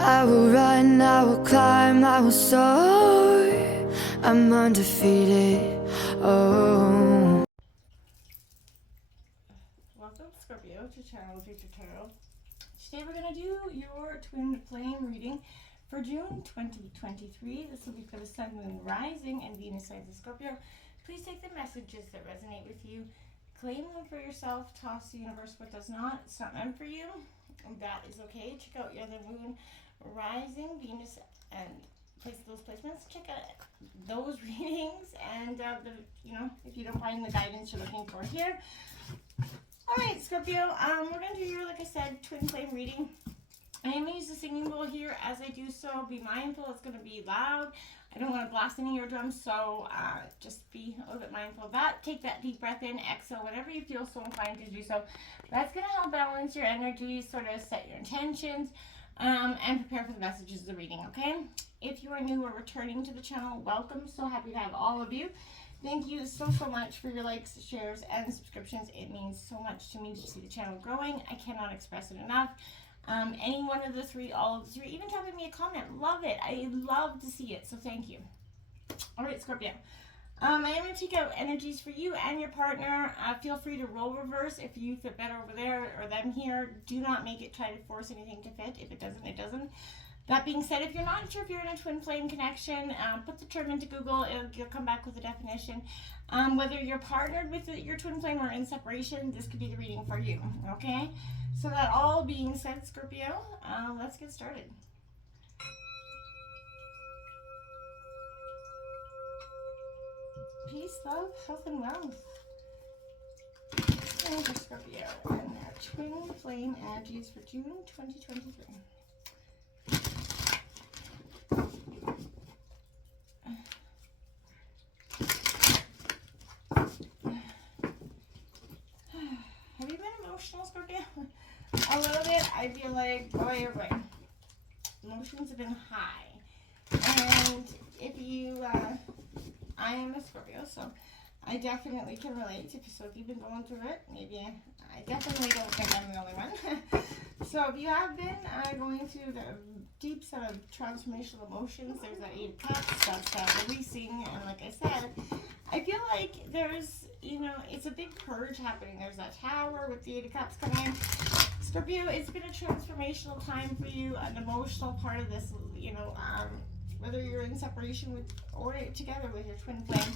I will run, I will climb, I will soar. I'm undefeated. Oh. Welcome, Scorpio, to Channel Future Tarot. Today we're going to do your twin flame reading for June 2023. This will be for the Sun, Moon, Rising, and Venus signs of Scorpio. Please take the messages that resonate with you, claim them for yourself, toss the universe what does not. It's not meant for you, and that is okay. Check out your other Moon, Rising, Venus, and place those placements. Check out those readings, and if you don't find the guidance you're looking for here. All right, Scorpio, we're going to do your, like I said, twin flame reading. I am going to use the singing bowl here. As I do so, be mindful it's going to be loud. I don't want to blast any eardrums, so just be a little bit mindful of that. Take that deep breath in, exhale, whatever you feel so inclined to do so. That's going to help balance your energy, sort of set your intentions, and prepare for the messages of the reading, okay? If you are new or returning to the channel, welcome. So happy to have all of you. Thank you so much for your likes, shares, and subscriptions. It means so much to me to see the channel growing. I cannot express it enough. Any one of the three, all of the three, even dropping me a comment. Love it. I love to see it. So thank you. All right, Scorpio. I am going to take out energies for you and your partner. Feel free to role reverse if you fit better over there or them here. Do not make it try to force anything to fit. If it doesn't, it doesn't. That being said, if you're not sure if you're in a twin flame connection, put the term into Google. You'll come back with a definition. Whether you're partnered with your twin flame or in separation, this could be the reading for you, okay? So that all being said, Scorpio, let's get started. Peace, love, health, and wealth. And for Scorpio and their twin flame energies for June 2023. Have you been emotional, Scorpio? A little bit. I feel like, boy, oh boy, emotions have been high. And if you, I am a Scorpio, so I definitely can relate. So if you've been going through it, maybe I definitely don't think I'm the only one. So if you have been going through the deep set of transformational emotions, there's that 8 of Cups, that's releasing, and like I said, I feel like there's, it's a big purge happening. There's that Tower with the 8 of Cups coming in. Scorpio, it's been a transformational time for you, an emotional part of this, whether you're in separation with or together with your twin flame.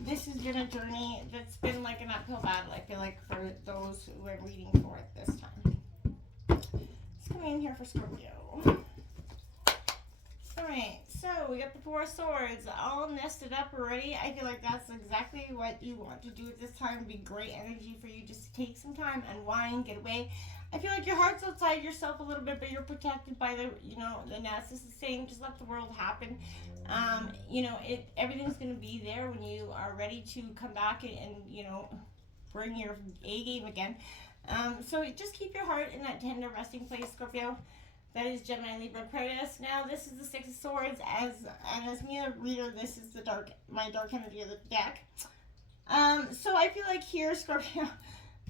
This has been a journey that's been like an uphill battle, I feel like, for those who are reading for it this time. Let's come in here for Scorpio. Alright, so we got the 4 of Swords all nested up already. I feel like that's exactly what you want to do at this time. It'd be great energy for you just to take some time, unwind, get away. I feel like your heart's outside yourself a little bit, but you're protected by the nest. This is saying just let the world happen. Everything's going to be there when you are ready to come back and bring your A game again. So just keep your heart in that tender resting place, Scorpio. That is Gemini, Libra, Aquarius. Now this is the 6 of Swords. As me, a reader, this is my dark energy of the deck. So I feel like here, Scorpio,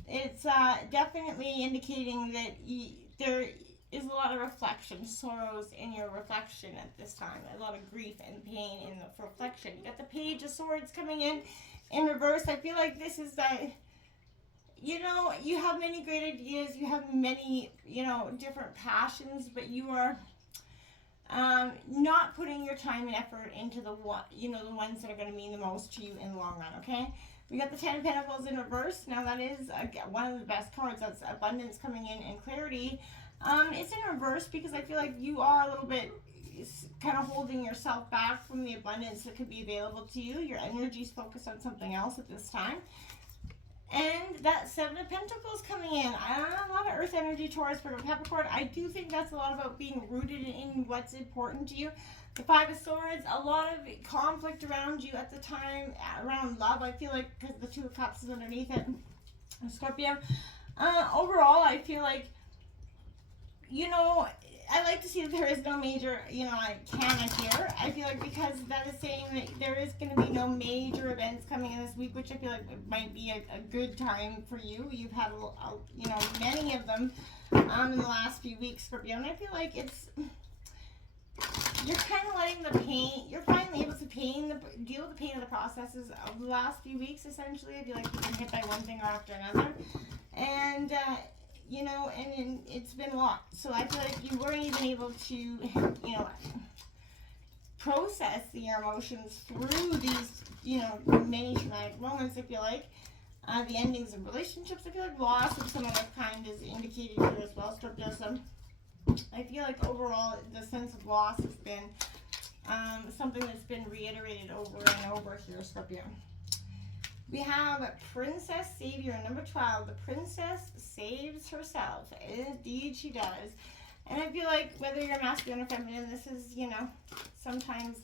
it's definitely indicating that there is a lot of reflection, sorrows in your reflection at this time. A lot of grief and pain in the reflection. You got the Page of Swords coming in reverse. I feel like this is that, you have many great ideas. You have many, different passions, but you are not putting your time and effort into the ones that are going to mean the most to you in the long run, okay? We got the 10 of Pentacles in reverse. Now that is one of the best cards. That's abundance coming in and clarity. It's in reverse because I feel like you are a little bit kind of holding yourself back from the abundance that could be available to you. Your energy's focused on something else at this time. And that 7 of Pentacles coming in. A lot of Earth energy, Taurus, Virgo, Capricorn. I do think that's a lot about being rooted in what's important to you. The 5 of Swords, a lot of conflict around you at the time, around love. I feel like because the 2 of Cups is underneath it. Scorpio. Overall, I feel like, I like to see that there is no major, canna here. I feel like because that is saying that there is going to be no major events coming in this week, which I feel like might be a good time for you. You've had, many of them in the last few weeks, Scorpio, and I feel like it's you're kind of letting the pain, you're finally able to deal with the pain of the processes of the last few weeks, essentially. I feel like you've been hit by one thing after another. And, you know, and it's been a lot. So I feel like you weren't even able to, you know, process your emotions through these, you know, many traumatic moments, I feel like. The endings of relationships, I feel like loss of some other kind is indicated here as well, Scorpio. So I feel like overall the sense of loss has been something that's been reiterated over and over here, Scorpio. We have Princess Savior, number 12. The princess saves herself. Indeed she does. And I feel like whether you're masculine or feminine, this is, you know, sometimes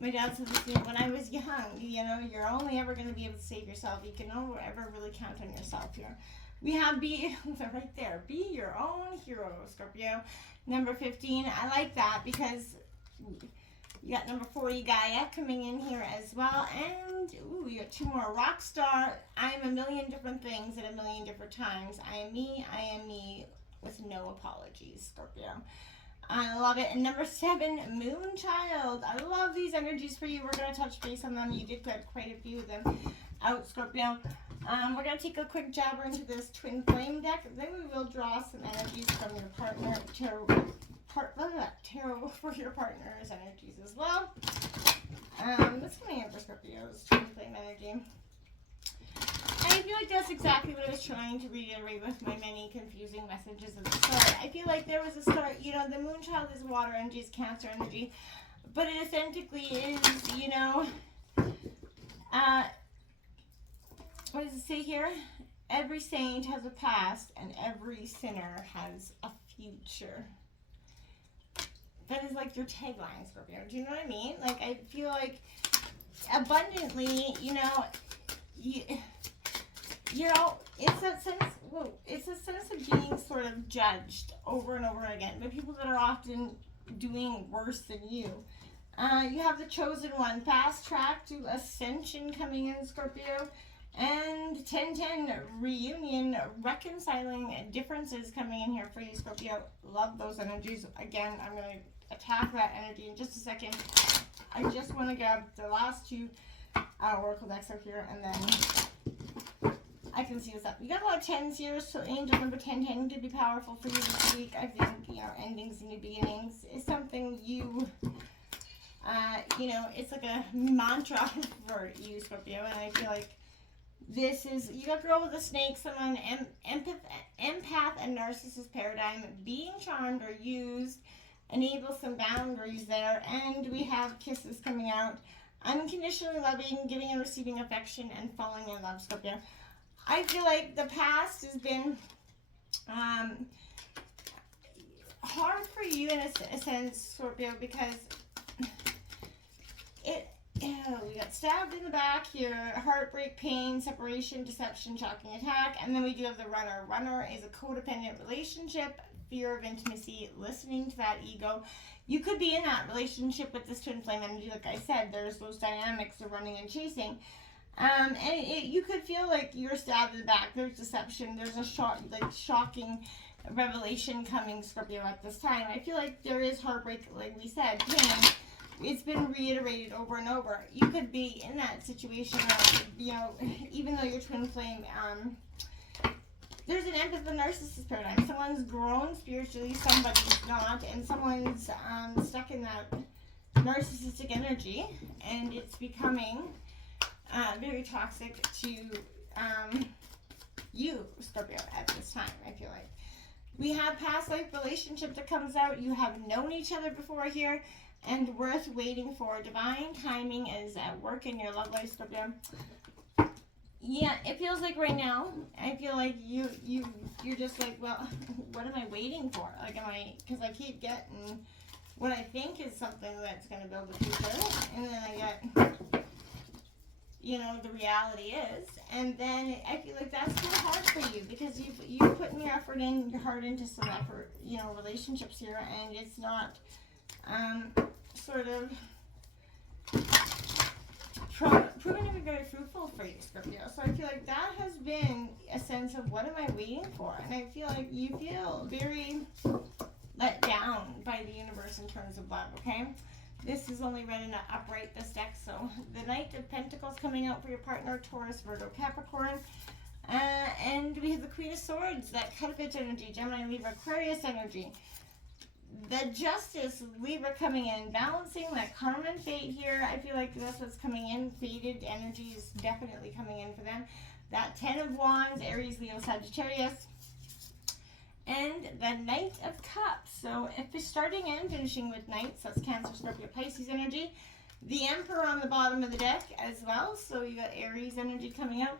my dad said this to me when I was young, you know, you're only ever going to be able to save yourself. You can never ever really count on yourself here. We have right there, be your own hero, Scorpio. Number 15, I like that because you got number 40, Gaia, coming in here as well. And, ooh, you got 2 more. Rock star, I am a million different things at a million different times. I am me with no apologies, Scorpio. I love it. And number 7, Moonchild. I love these energies for you. We're going to touch base on them. You did get quite a few of them out, Scorpio. We're going to take a quick jabber into this Twin Flame deck. Then we will draw some energies from your partner, tarot for your partner's energies as well. What's coming in for Scorpio's Twin Flame energy? I feel like that's exactly what I was trying to reiterate with my many confusing messages at the start. I feel like there was a start, you know, the Moonchild is water energy, is Cancer energy, but it authentically is, you know, what does it say here? Every saint has a past and every sinner has a future. That is like your tagline, Scorpio. Do you know what I mean? Like, I feel like abundantly, you know, you know, it's a sense of being sort of judged over and over again by people that are often doing worse than you. You have the chosen one, fast track to ascension coming in, Scorpio, and 1010 reunion, reconciling differences coming in here for you, Scorpio. Love those energies. Again, I'm going to attack that energy in just a second. I just want to grab the last 2 oracle decks out here, and then I can see this up. You got a lot of 10s here, so angel number 1010 could be powerful for you this week. I think, you know, endings and new beginnings is something you, you know, it's like a mantra for you, Scorpio, and I feel like this is, you got girl with a snake, someone, empath and narcissist paradigm, being charmed or used, enable some boundaries there, and we have kisses coming out, unconditionally loving, giving and receiving affection, and falling in love, Scorpio. I feel like the past has been hard for you in a sense, Scorpio, because we got stabbed in the back here, heartbreak, pain, separation, deception, shocking attack, and then we do have the runner. Runner is a codependent relationship, fear of intimacy, listening to that ego. You could be in that relationship with this twin flame energy, like I said, there's those dynamics of running and chasing. And you could feel like you're stabbed in the back. There's deception. There's a shocking revelation coming, Scorpio, at this time. I feel like there is heartbreak, like we said, pain. It's been reiterated over and over. You could be in that situation where, you know, even though you're twin flame, there's an empath and narcissist paradigm. Someone's grown spiritually, somebody's not, and someone's stuck in that narcissistic energy, and it's becoming very toxic to you, Scorpio, at this time, I feel like. We have past life relationship that comes out. You have known each other before here, and worth waiting for. Divine timing is at work in your love life, Scorpio. Yeah, it feels like right now, I feel like you're just like, well, what am I waiting for? Like, because I keep getting what I think is something that's going to build a future, and then I get, you know, the reality is, and then I feel like that's too hard for you, because you've put your effort in, your heart into some effort, you know, relationships here, and it's not, sort of proven to be very fruitful for you, Scorpio. So I feel like that has been a sense of what am I waiting for? And I feel like you feel very let down by the universe reverse in terms of love, okay? This is only read in an upright, this deck. So the Knight of Pentacles coming out for your partner, Taurus, Virgo, Capricorn. And we have the Queen of Swords, that Cuttlefish energy, Gemini, Libra, Aquarius energy. The Justice, Libra coming in, balancing that karma and fate here. I feel like that's what's coming in. Fated energy is definitely coming in for them. That 10 of Wands, Aries, Leo, Sagittarius. And the Knight of Cups. So if you're starting and finishing with Knights, that's Cancer, Scorpio, Pisces energy. The Emperor on the bottom of the deck as well. So you got Aries energy coming up.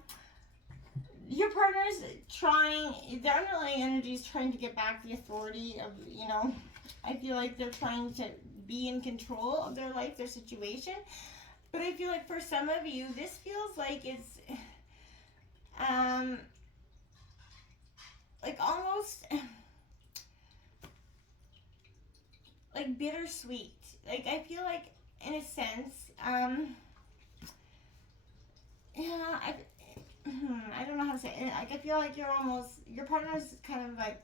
Your partner's trying, the underlying energy is trying to get back the authority of, you know, I feel like they're trying to be in control of their life, their situation. But I feel like for some of you, this feels like it's like almost like bittersweet. Like I feel like in a sense, yeah, I don't know how to say it. Like I feel like you're almost, your partner's kind of like,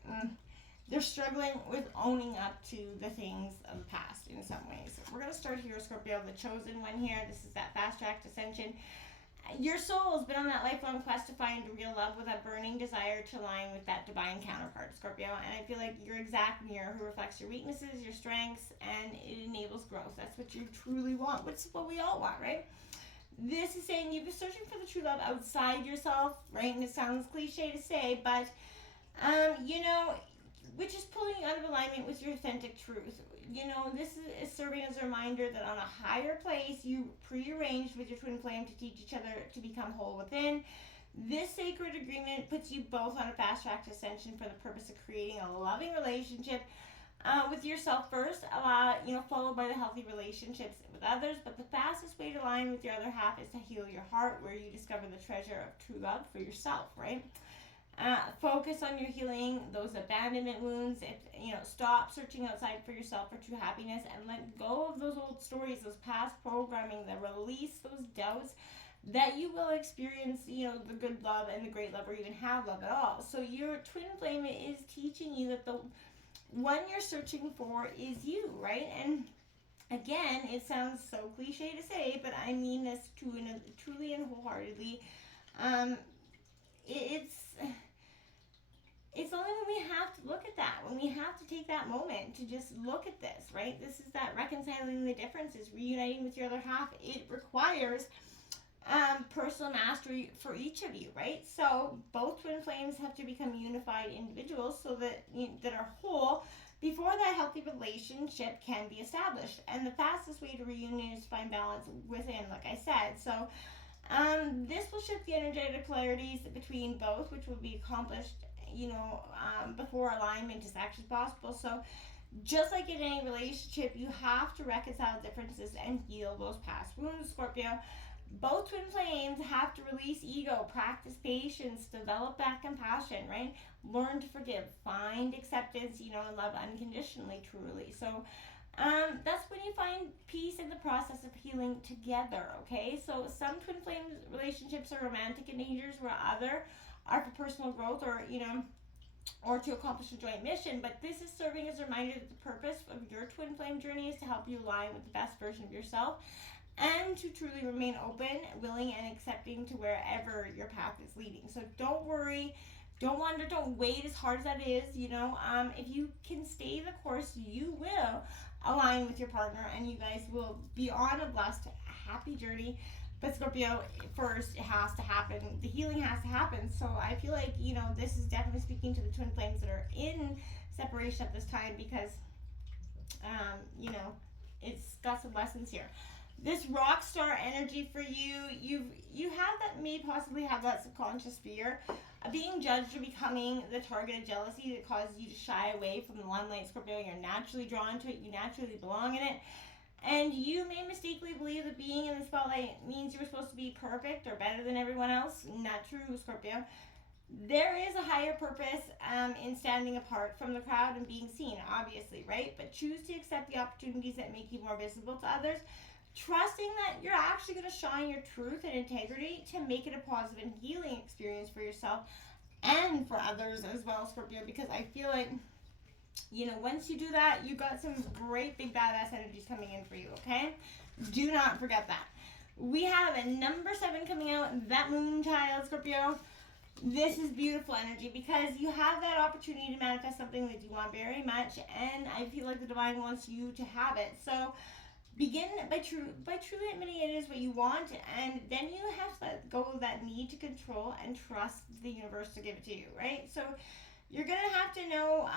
they're struggling with owning up to the things of the past in some ways. We're going to start here, Scorpio, the chosen one here. This is that fast-tracked ascension. Your soul's been on that lifelong quest to find real love with a burning desire to align with that divine counterpart, Scorpio. And I feel like your exact mirror who reflects your weaknesses, your strengths, and it enables growth. That's what you truly want, which is what we all want, right? This is saying you've been searching for the true love outside yourself, right? And it sounds cliche to say, but, you know, which is pulling you out of alignment with your authentic truth. You know, this is serving as a reminder that on a higher place, you prearranged with your twin flame to teach each other to become whole within. This sacred agreement puts you both on a fast-track ascension for the purpose of creating a loving relationship with yourself first, you know, followed by the healthy relationships with others. But the fastest way to align with your other half is to heal your heart, where you discover the treasure of true love for yourself, right? Focus on your healing those abandonment wounds. You know, stop searching outside for yourself for true happiness and let go of those old stories, those past programming, that release those doubts that you will experience, you know, the good love and the great love, or even have love at all. So your twin flame is teaching you that the one you're searching for is you, right? And again, it sounds so cliche to say, but I mean this truly and wholeheartedly. It's only when we have to look at that, when we have to take that moment to just look at this, right? This is that reconciling the differences, reuniting with your other half. It requires personal mastery for each of you, right? So both twin flames have to become unified individuals so that that are whole before that healthy relationship can be established. And the fastest way to reunion is to find balance within, like I said. So this will shift the energetic polarities between both, which will be accomplished, you know, before alignment is actually possible. So just like in any relationship, you have to reconcile differences and heal those past wounds, Scorpio. Both twin flames have to release ego, practice patience, develop that compassion, right? Learn to forgive, find acceptance, you know, and love unconditionally, truly. So that's when you find peace in the process of healing together, okay? So some twin flame relationships are romantic in natures, where other are for personal growth, or, you know, or to accomplish a joint mission. But this is serving as a reminder that the purpose of your twin flame journey is to help you align with the best version of yourself and to truly remain open, willing, and accepting to wherever your path is leading. So don't worry, don't wonder, don't wait, as hard as that is, you know. If you can stay the course, you will align with your partner and you guys will be on a blessed, happy journey. But Scorpio, first, it has to happen. The healing has to happen. So I feel like, you know, this is definitely speaking to the twin flames that are in separation at this time, because, you know, it's got some lessons here. This rock star energy for you, you have that, may possibly have that subconscious fear of being judged or becoming the target of jealousy that causes you to shy away from the limelight, Scorpio. You're naturally drawn to it. You naturally belong in it. And you may mistakenly believe that being in the spotlight means you're supposed to be perfect or better than everyone else. Not true, Scorpio. There is a higher purpose in standing apart from the crowd and being seen, obviously, right? But choose to accept the opportunities that make you more visible to others, trusting that you're actually going to shine your truth and integrity to make it a positive and healing experience for yourself and for others as well, Scorpio. Because I feel like, You know, once you do that, you've got some great big badass energies coming in for you, okay? Do not forget that. We have a number 7 coming out, that moon child, Scorpio. This is beautiful energy because you have that opportunity to manifest something that you want very much, and I feel like the divine wants you to have it. So begin by truly admitting it is what you want, and then you have to let go of that need to control and trust the universe to give it to you, right? So you're gonna have to know,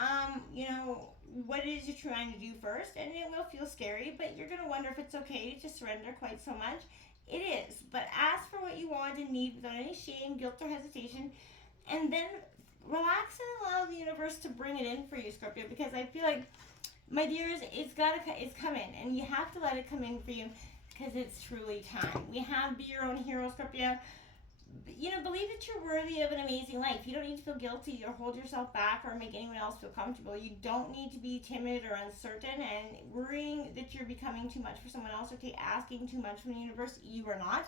you know, what it is you're trying to do first, and it will feel scary, but you're gonna wonder if it's okay to surrender quite so much. It is, but ask for what you want and need without any shame, guilt, or hesitation, and then relax and allow the universe to bring it in for you, Scorpio, because I feel like, my dears, it's coming, and you have to let it come in for you because it's truly time. We have Be Your Own Hero, Scorpio. You know, believe that you're worthy of an amazing life. You don't need to feel guilty or hold yourself back or make anyone else feel comfortable. You don't need to be timid or uncertain and worrying that you're becoming too much for someone else or asking too much from the universe. You are not.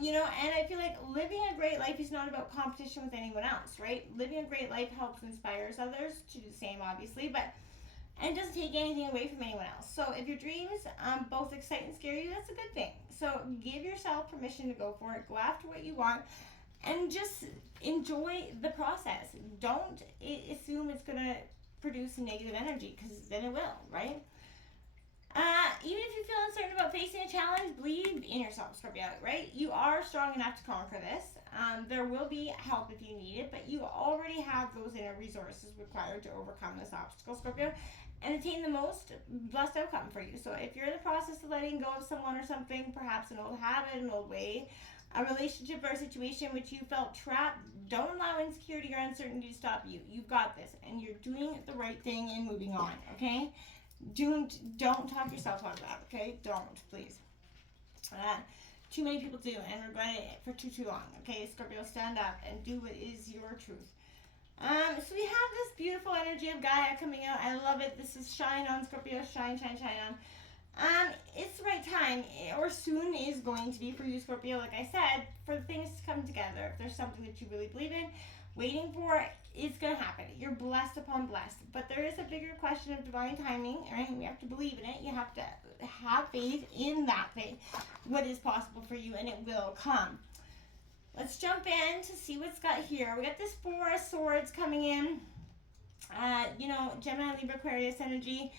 You know, and I feel like living a great life is not about competition with anyone else, right? Living a great life helps inspires others to do the same, obviously, and it doesn't take anything away from anyone else. So if your dreams both excite and scare you, that's a good thing. So give yourself permission to go for it. Go after what you want and just enjoy the process. Don't assume it's going to produce negative energy, because then it will, right? Even if you feel uncertain about facing a challenge, believe in yourself, Scorpio, right? You are strong enough to conquer this. There will be help if you need it, but you already have those inner resources required to overcome this obstacle, Scorpio, and attain the most blessed outcome for you. So if you're in the process of letting go of someone or something, perhaps an old habit, an old way, a relationship or a situation which you felt trapped, don't allow insecurity or uncertainty to stop you. You've got this, and you're doing the right thing and moving on, okay? Don't talk yourself out of that, okay? Don't, please. Too many people do and regret it for too long, okay? Scorpio, stand up and do what is your truth. So we have this beautiful energy of Gaia coming out. I love it. This is shine on, Scorpio. Shine, shine, shine on. It's the right time, or soon is going to be for you, Scorpio, like I said, for things to come together. If there's something that you really believe in, waiting for, it's going to happen. You're blessed upon blessed. But there is a bigger question of divine timing, right? We have to believe in it. You have to have faith in that faith. What is possible for you, and it will come. Let's jump in to see what's got here. We got this 4 of Swords coming in. You know, Gemini, Libra, Aquarius energy.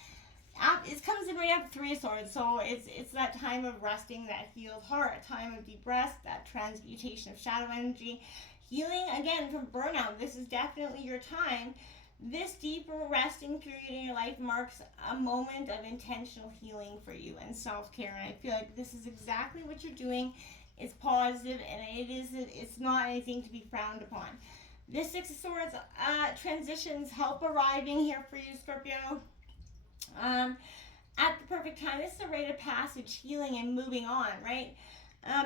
It comes in right after 3 of Swords. So it's that time of resting, that healed heart, a time of deep rest, that transmutation of shadow energy. Healing, again, from burnout. This is definitely your time. This deeper resting period in your life marks a moment of intentional healing for you and self-care. And I feel like this is exactly what you're doing. It's positive, and it's not anything to be frowned upon. This 6 of Swords, transitions, help arriving here for you, Scorpio. At the perfect time. This is a rite of passage, healing and moving on, right?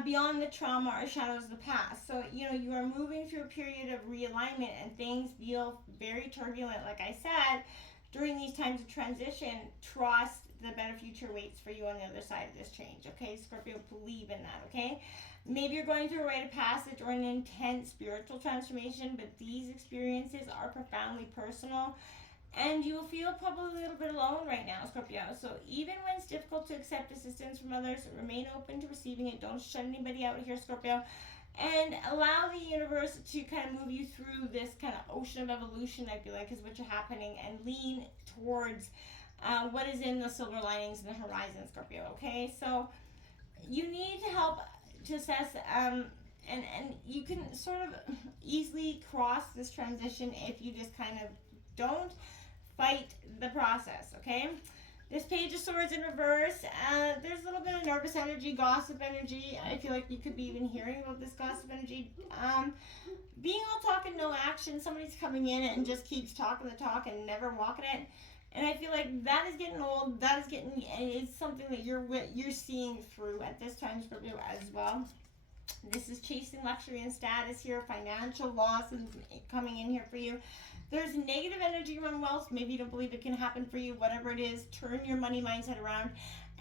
Beyond the trauma or shadows of the past. So, you know, you are moving through a period of realignment, and things feel very turbulent. Like I said, during these times of transition, trust the better future waits for you on the other side of this change, okay? Scorpio, believe in that, okay? Maybe you're going through a rite of passage or an intense spiritual transformation, but these experiences are profoundly personal, and you will feel probably a little bit alone right now, Scorpio. So even when it's difficult to accept assistance from others, remain open to receiving it. Don't shut anybody out here, Scorpio. And allow the universe to kind of move you through this kind of ocean of evolution, I feel like, is what you're happening, and lean towards what is in the silver linings in the horizon, Scorpio, okay? So you need to help to assess, and you can sort of easily cross this transition if you just kind of don't fight the process, okay? This Page of Swords in reverse, there's a little bit of nervous energy, gossip energy. I feel like you could be even hearing about this gossip energy. Being all talk and no action, somebody's coming in and just keeps talking the talk and never walking it. And I feel like that is getting old. That is getting, it's something that you're seeing through at this time, Scorpio, as well. This is chasing luxury and status here, financial losses coming in here for you. There's negative energy around wealth. Maybe you don't believe it can happen for you. Whatever it is, turn your money mindset around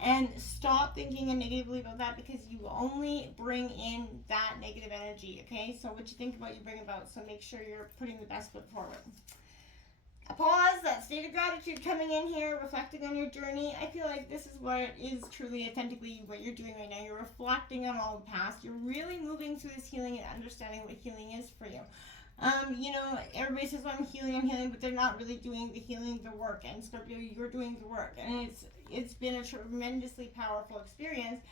and stop thinking negatively about that, because you only bring in that negative energy. energy, okay? So what you think about, you bring about. So make sure you're putting the best foot forward. a pause, that state of gratitude coming in here, reflecting on your journey. I feel like this is what is truly, authentically what you're doing right now. You're reflecting on all the past. You're really moving through this healing and understanding what healing is for you. You know, everybody says, well, I'm healing, but they're not really doing the healing, the work. And Scorpio, you're doing the work. And it's been a tremendously powerful experience.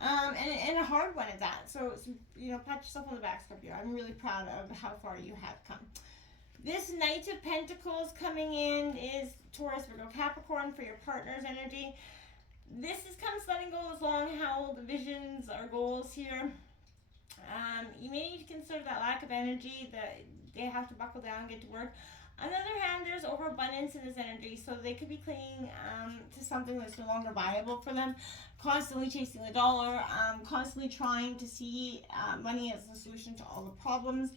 And a hard one at that. So, you know, pat yourself on the back, Scorpio. I'm really proud of how far you have come. This Knight of Pentacles coming in is Taurus, Virgo, Capricorn for your partner's energy. This is kind of letting go those long-held visions or goals here. You may need to consider that lack of energy, that they have to buckle down and get to work. On the other hand, there's overabundance in this energy, so they could be clinging to something that's no longer viable for them, constantly chasing the dollar, constantly trying to see money as the solution to all the problems.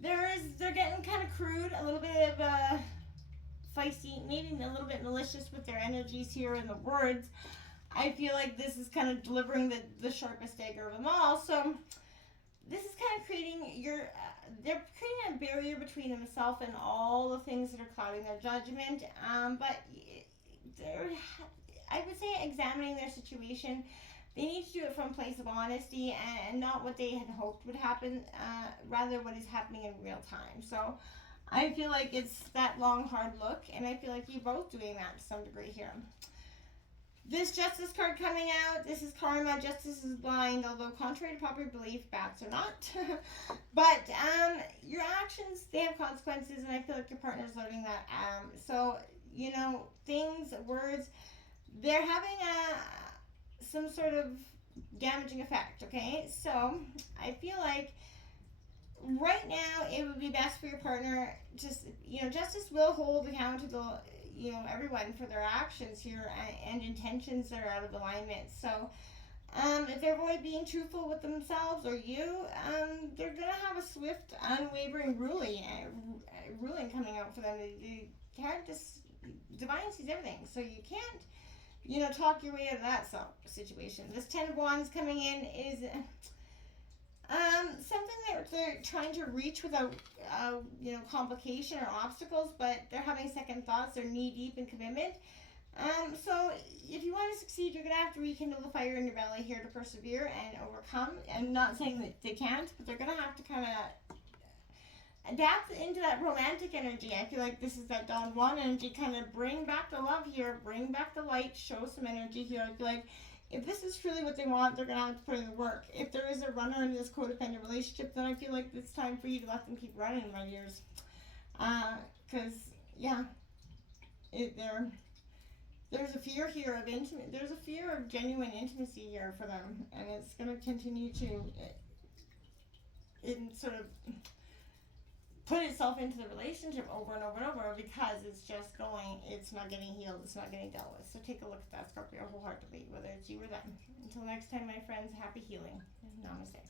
They're getting kind of crude, a little bit of feisty, maybe a little bit malicious with their energies here in the words. I feel like this is kind of delivering the sharpest dagger of them all. So this is kind of creating they're creating a barrier between themselves and all the things that are clouding their judgment. But they're, I would say, examining their situation. They need to do it from a place of honesty and not what they had hoped would happen, rather what is happening in real time. So I feel like it's that long, hard look, and I feel like you're both doing that to some degree here. This Justice card coming out, this is karma. Justice is blind, although contrary to popular belief, bats are not. But your actions, they have consequences, and I feel like your partner's learning that. So, you know, things, words, they're having some sort of damaging effect, okay? So I feel like right now it would be best for your partner, just, you know, justice will hold accountable, you know, everyone for their actions here and intentions that are out of alignment. So if they avoid being truthful with themselves or you, they're going to have a swift, unwavering ruling coming out for them. They can't just, divine sees everything, so you can't, you know, talk your way out of that situation. This Ten of Wands coming in is something that they're trying to reach without, you know, complication or obstacles, but they're having second thoughts. They're knee deep in commitment. So if you want to succeed, you're going to have to rekindle the fire in your belly here to persevere and overcome. I'm not saying that they can't, but they're going to have to kind of adapt into that romantic energy. I feel like this is that Don Juan energy, kind of bring back the love here, bring back the light, show some energy here. I feel like if this is truly what they want, they're going to have to put in the work. If there is a runner in this codependent relationship, then I feel like it's time for you to let them keep running, my dears. Because, yeah, there's a fear here of there's a fear of genuine intimacy here for them, and it's going to continue to sort of put itself into the relationship over and over and over, because it's not getting healed, it's not getting dealt with. So take a look at that, Scorpio, wholeheartedly, whether it's you or them. Until next time, my friends, happy healing. Namaste.